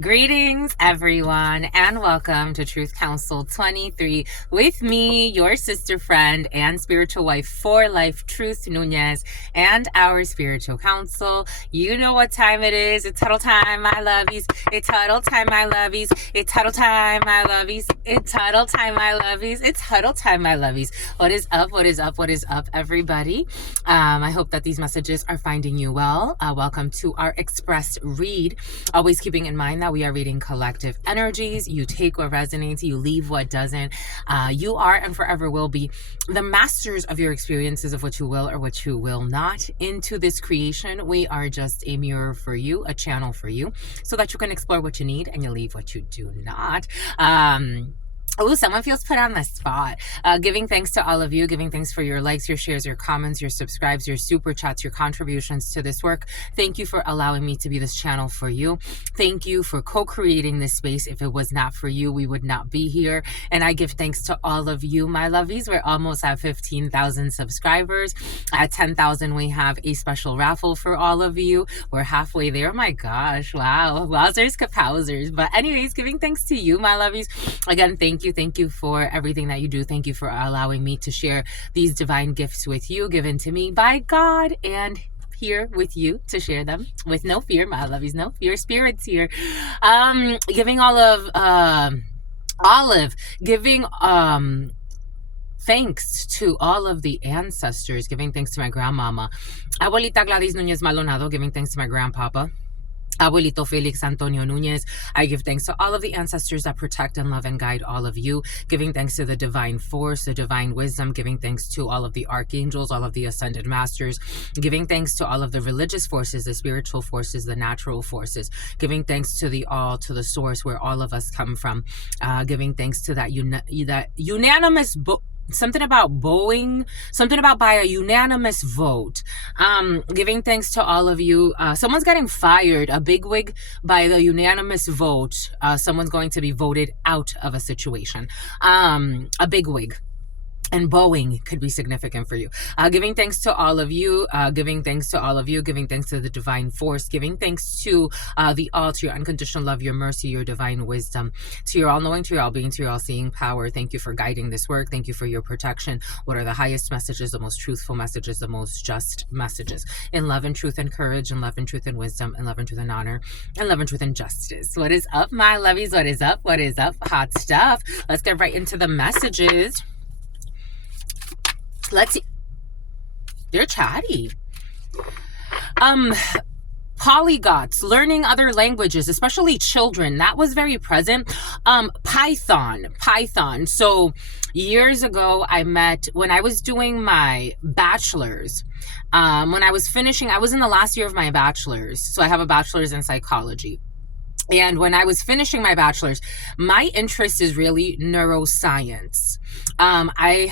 Greetings, everyone, and welcome to Truth Council 23 with me, your sister friend and spiritual wife for life, Truth Nunez, and our spiritual council. You know what time it is. It's huddle time, my lovies. It's huddle time, my lovies. It's huddle time, my lovies. It's huddle time, my lovies. It's huddle time, my lovies. What is up? What is up? What is up, everybody? I hope that these messages are finding you well. Welcome to our express read. Always keeping in mind that we are reading collective energies. You take what resonates, you leave what doesn't. You are and forever will be the masters of your experiences of what you will or what you will not into this creation. We are just a mirror for you, a channel for you, so that you can explore what you need and you leave what you do not. Oh, someone feels put on the spot. Giving thanks to all of you, giving thanks for your likes, your shares, your comments, your subscribes, your super chats, your contributions to this work. Thank you for allowing me to be this channel for you. Thank you for co-creating this space. If it was not for you, we would not be here. And I give thanks to all of you, my lovies. We're almost at 15,000 subscribers. At 10,000, we have a special raffle for all of you. We're halfway there. My gosh, wow. Wowzers, kapowzers. But anyways, giving thanks to you, my lovies. Again, thank you for everything that you do. Thank you for allowing me to share these divine gifts with you, given to me by God, and here with you to share them with no fear, my lovies, no fear. Spirits here. Giving giving thanks to all of the ancestors, giving thanks to my grandmama, Abuelita Gladys Nunez Maldonado, giving thanks to my grandpapa, Abuelito Felix Antonio Nunez. I give thanks to all of the ancestors that protect and love and guide all of you. Giving thanks to the divine force, the divine wisdom. Giving thanks to all of the archangels, all of the ascended masters. Giving thanks to all of the religious forces, the spiritual forces, the natural forces. Giving thanks to the all, to the source where all of us come from. Giving thanks to that unanimous something about by a unanimous vote. Giving thanks to all of you. Someone's getting fired, a bigwig, by the unanimous vote. Someone's going to be voted out of a situation. A bigwig. And Boeing could be significant for you. Giving thanks to all of you, giving thanks to the divine force, giving thanks to the all, to your unconditional love, your mercy, your divine wisdom, to your all-knowing, to your all-being, to your all-seeing power. Thank you for guiding this work. Thank you for your protection. What are the highest messages, the most truthful messages, the most just messages? In love and truth and courage, in love and truth and wisdom, in love and truth and honor, in love and truth and justice. What is up, my lovies? What is up? What is up? Hot stuff. Let's get right into the messages. Let's see. They're chatty. Polyglots, learning other languages, especially children. That was very present. Python. So years ago, when I was doing my bachelor's, when I was finishing, I was in the last year of my bachelor's. So I have a bachelor's in psychology. And when I was finishing my bachelor's, my interest is really neuroscience. I've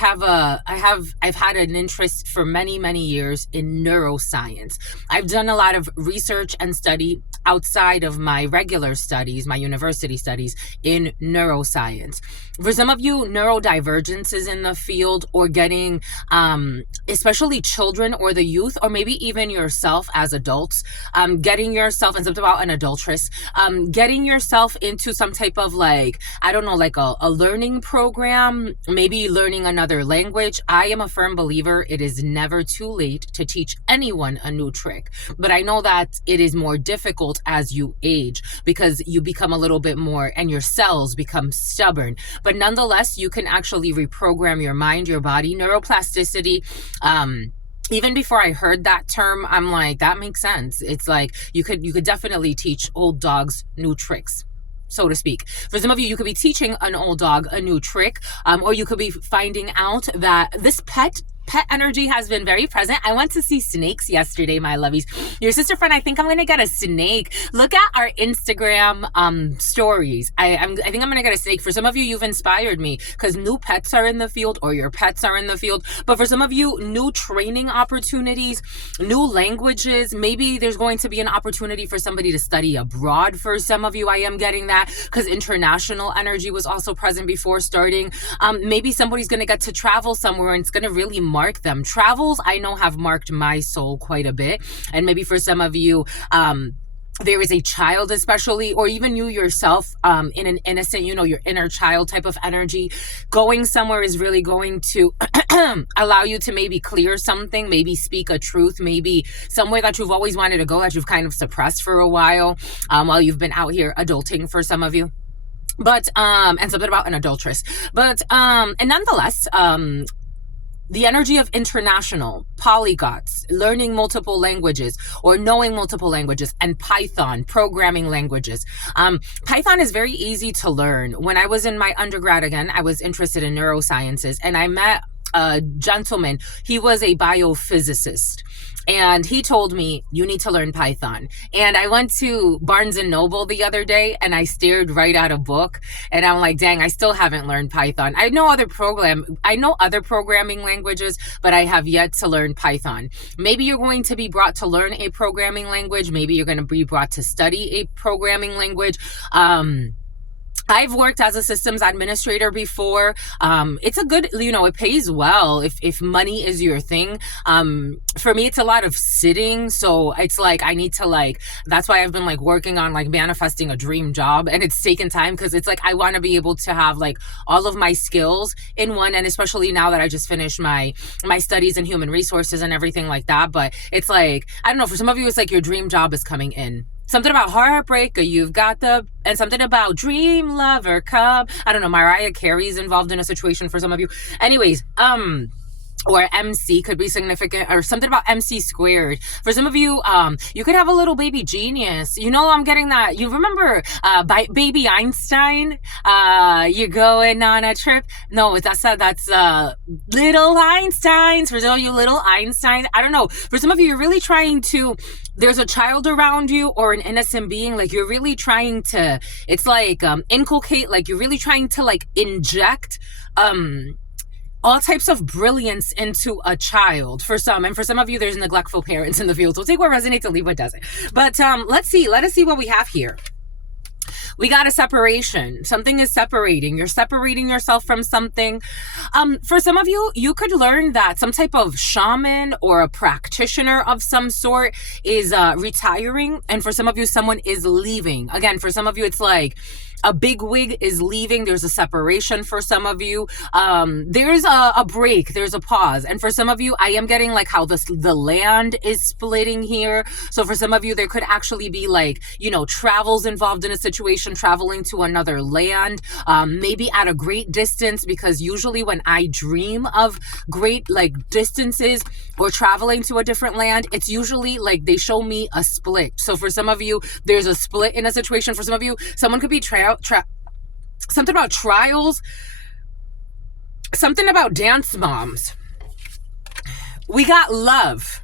had an interest for many, many years in neuroscience. I've done a lot of research and study outside of my regular studies, my university studies, in neuroscience. For some of you, neurodivergences in the field, or getting, especially children or the youth, or maybe even yourself as adults, getting yourself, and something about an adulteress, getting yourself into some type of like a learning program, maybe learning another language. I am a firm believer it is never too late to teach anyone a new trick. But I know that it is more difficult as you age because you become a little bit more and your cells become stubborn. But nonetheless, you can actually reprogram your mind, your body, neuroplasticity. Even before I heard that term, I'm like, that makes sense. It's like you could definitely teach old dogs new tricks, so to speak. For some of you, you could be teaching an old dog a new trick, or you could be finding out that this pet energy has been very present. I went to see snakes yesterday, my lovies. Your sister friend, I think I'm going to get a snake. Look at our Instagram stories. I think I'm going to get a snake. For some of you, you've inspired me because new pets are in the field, or your pets are in the field. But for some of you, new training opportunities, new languages. Maybe there's going to be an opportunity for somebody to study abroad. For some of you, I am getting that because international energy was also present before starting. Maybe somebody's going to get to travel somewhere and it's going to really mark them. Travels, I know, have marked my soul quite a bit. And maybe for some of you, there is a child, especially, or even you yourself, in an innocent, your inner child type of energy. Going somewhere is really going to allow you to maybe clear something, maybe speak a truth, maybe somewhere that you've always wanted to go that you've kind of suppressed for a while you've been out here adulting for some of you. But and something about an adulteress. But and nonetheless, the energy of international, polyglots, learning multiple languages or knowing multiple languages, and Python, programming languages. Python is very easy to learn. When I was in my undergrad, again, I was interested in neurosciences, and I met a gentleman. He was a biophysicist. And he told me, you need to learn Python. And I went to Barnes and Noble the other day and I stared right at a book. And I'm like, dang, I still haven't learned Python. I know other programming languages, but I have yet to learn Python. Maybe you're going to be brought to learn a programming language. Maybe you're going to be brought to study a programming language. I've worked as a systems administrator before. It's a good, it pays well if money is your thing. For me, it's a lot of sitting. So it's like, I need to that's why I've been working on manifesting a dream job. And it's taken time because it's I want to be able to have all of my skills in one. And especially now that I just finished my studies in human resources and everything like that. But it's I don't know, for some of you, it's your dream job is coming in. Something about heartbreaker, you've got and something about dream lover, come. I don't know, Mariah Carey's involved in a situation for some of you. Anyways, or MC could be significant, or something about MC squared. For some of you, you could have a little baby genius. I'm getting that. You remember Baby Einstein? You're going on a trip. No, that's Little Einsteins. For some of you, little Einstein. I don't know. For some of you, you're really trying to, there's a child around you or an innocent being. You're really trying to, it's inculcate, you're really trying to inject, all types of brilliance into a child for some. And for some of you, there's neglectful parents in the field. So take what resonates and leave what doesn't. But let's see. Let us see what we have here. We got a separation. Something is separating. You're separating yourself from something. For some of you, you could learn that some type of shaman or a practitioner of some sort is retiring. And for some of you, someone is leaving. Again, for some of you, it's a big wig is leaving. There's a separation for some of you. There's a break. There's a pause. And for some of you, I am getting how the land is splitting here. So for some of you, there could actually be travels involved in a situation, traveling to another land, maybe at a great distance, because usually when I dream of great distances or traveling to a different land, it's usually they show me a split. So for some of you, there's a split in a situation. For some of you, someone could be something about trials, something about dance moms. We got love.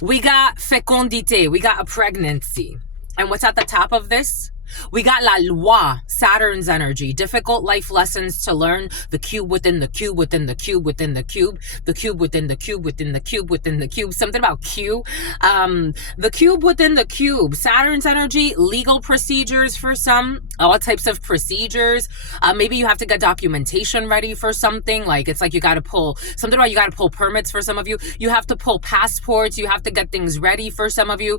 We got fécondité. We got a pregnancy. And what's at the top of this? We got La Loi, Saturn's energy, difficult life lessons to learn, the cube within the cube within the cube within the cube, the cube within the cube within the cube within the cube, something about Q. The cube within the cube, Saturn's energy, legal procedures for some, all types of procedures. Maybe you have to get documentation ready for something, it's you got to pull, something about you got to pull permits for some of you. You have to pull passports, you have to get things ready for some of you.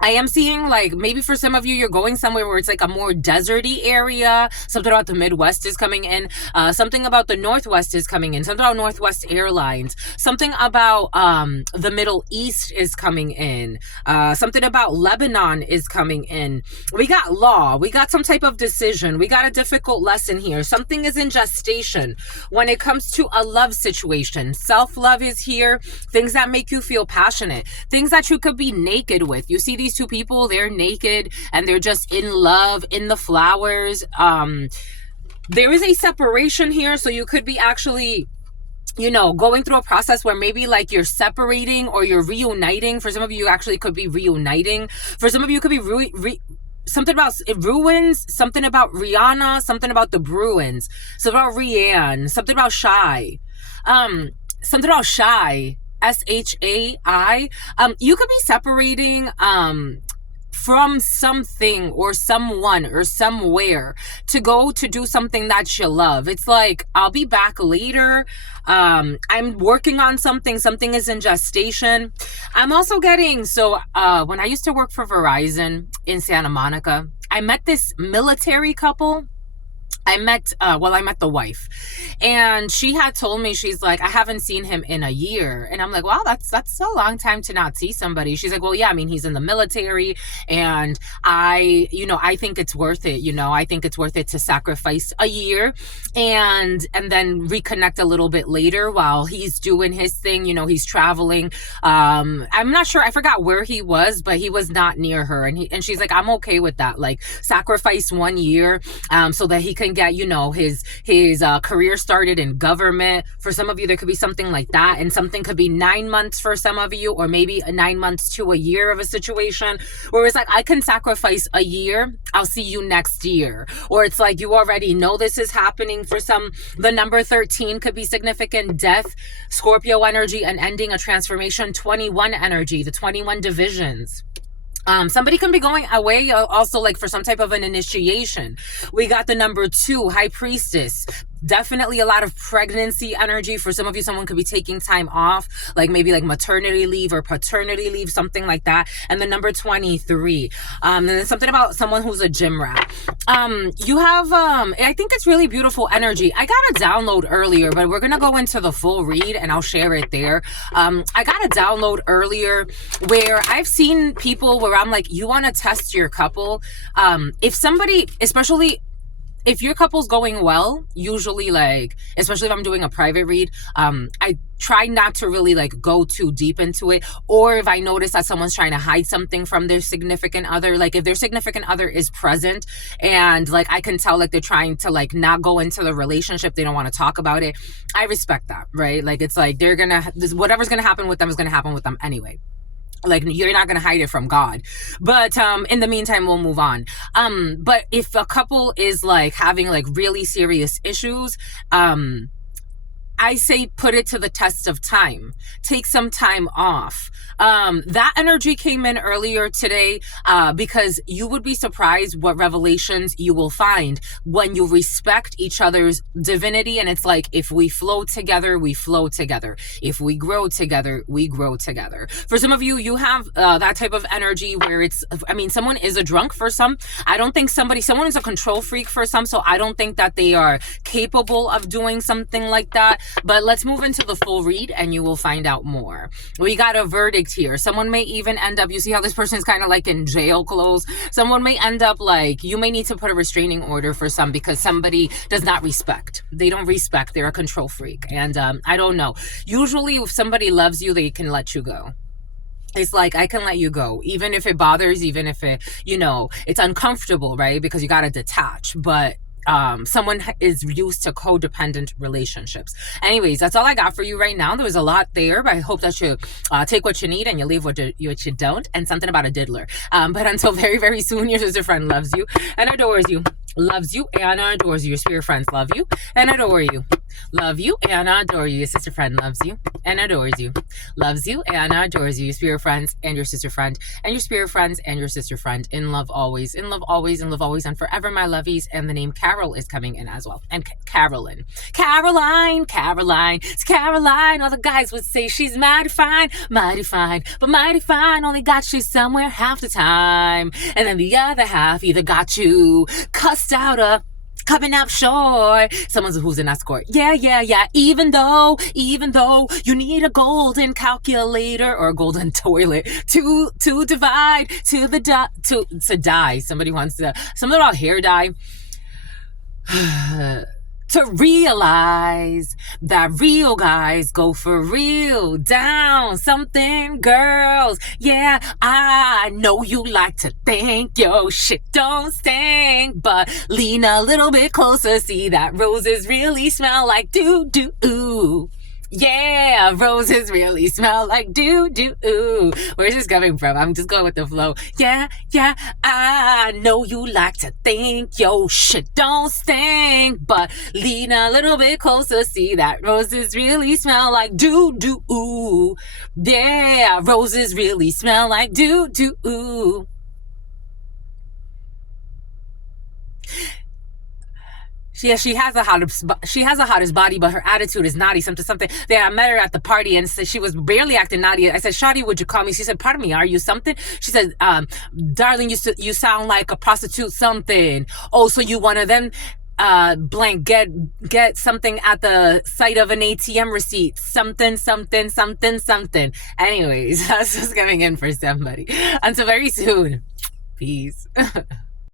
I am seeing maybe for some of you, you're going somewhere where it's a more deserty area. Something about the Midwest is coming in. Something about the Northwest is coming in. Something about Northwest Airlines. Something about the Middle East is coming in. Something about Lebanon is coming in. We got law. We got some type of decision. We got a difficult lesson here. Something is in gestation when it comes to a love situation. Self-love is here. Things that make you feel passionate. Things that you could be naked with. You see these two people, they're naked and they're just in love, in the flowers. There is a separation here, so you could be actually going through a process where maybe you're separating or you're reuniting. For some of you, you actually could be reuniting. For some of you, it could be something about ruins, something about Rihanna, something about the Bruins, something about Rianne, something about Shy, something about Shy. SHAI. You could be separating from something or someone or somewhere to go to do something that you love. It's like, I'll be back later. I'm working on something. Something is in gestation. I'm also getting, when I used to work for Verizon in Santa Monica, I met this military couple. I met the wife, and she had told me, she's like, I haven't seen him in a year. And I'm like, wow, that's a long time to not see somebody. She's like, well, yeah, I mean, he's in the military, and I think it's worth it. I think it's worth it to sacrifice a year and then reconnect a little bit later while he's doing his thing. He's traveling. I'm not sure. I forgot where he was, but he was not near her. And she's like, I'm okay with that. Like, sacrifice 1 year, so that he can get, his career started in government. For some of you, there could be something like that, and something could be 9 months for some of you, or maybe 9 months to a year of a situation where it's like, I can sacrifice a year, I'll see you next year. Or it's like, you already know this is happening. For some, the number 13 could be significant death, Scorpio energy, and ending a transformation. 21 energy, the 21 divisions. Somebody can be going away also, like, for some type of an initiation. We got the number 2, High Priestess. Definitely a lot of pregnancy energy. For some of you, someone could be taking time off, like maybe like maternity leave or paternity leave, something like that. And the number 23. And then something about someone who's a gym rat. You have, I think it's really beautiful energy. I got a download earlier, but we're going to go into the full read and I'll share it there. I got a download earlier where I've seen people where I'm like, you want to test your couple. If somebody, especially if your couple's going well, usually, like, especially if I'm doing a private read, I try not to really like go too deep into it. Or if I notice that someone's trying to hide something from their significant other, like if their significant other is present and like I can tell like they're trying to like not go into the relationship, they don't want to talk about it, I respect that, right? Like, it's like whatever's gonna happen with them is gonna happen with them anyway. Like, you're not going to hide it from God. But in the meantime, we'll move on. But if a couple is like having like really serious issues, I say put it to the test of time. Take some time off. That energy came in earlier today because you would be surprised what revelations you will find when you respect each other's divinity. And it's like, if we flow together, we flow together. If we grow together, we grow together. For some of you, you have that type of energy where it's, I mean, someone is a drunk for some. I don't think someone is a control freak for some. So I don't think that they are capable of doing something like that. But let's move into the full read and you will find out more. We got a verdict here. Someone may even end up, you see how this person is kind of like in jail clothes? Someone may end up like, you may need to put a restraining order for some because somebody does not respect. They don't respect. They're a control freak. And I don't know. Usually if somebody loves you, they can let you go. It's like, I can let you go, even if it bothers, even if it, it's uncomfortable, right? Because you got to detach. But someone is used to codependent relationships. Anyways, that's all I got for you right now. There was a lot there, but I hope that you take what you need and you leave what you don't, and something about a diddler. But until very, very soon, your sister friend loves you and adores you. Loves you and adores you. Your spirit friends love you and adore you. Love you and adore you. Your sister friend loves you and adores you. Loves you and adores you. Your spirit friends and your sister friend and your spirit friends and your sister friend. In love always. In love always. In love always. And forever, my lovies. And the name Carol is coming in as well. And Carolyn. Caroline. It's Caroline. All the guys would say she's mighty fine. But mighty fine only got you somewhere half the time. And then the other half either got you cussed out or coming up short. Someone who's an escort. Yeah. Even though you need a golden calculator or a golden toilet to divide to dye. Somebody wants something about hair dye. To realize that real guys go for real. Down something, girls. Yeah, I know you like to think your shit don't stink, but lean a little bit closer. See that roses really smell like doo-doo. Yeah, roses really smell like doo-doo. Where's this coming from? I'm just going with the flow. Yeah, I know you like to think your shit don't stink, but lean a little bit closer. See that roses really smell like doo-doo. Yeah, roses really smell like doo-doo. she has a hottest body, but her attitude is naughty. Something. Yeah, I met her at the party, and so she was barely acting naughty. I said, "Shawty, would you call me?" She said, "Pardon me, are you something?" She said, "Darling, you sound like a prostitute. Something. Oh, so you one of them." Blank, get something at the site of an ATM receipt, something. Anyways, that's just coming in for somebody. Until very soon. Peace.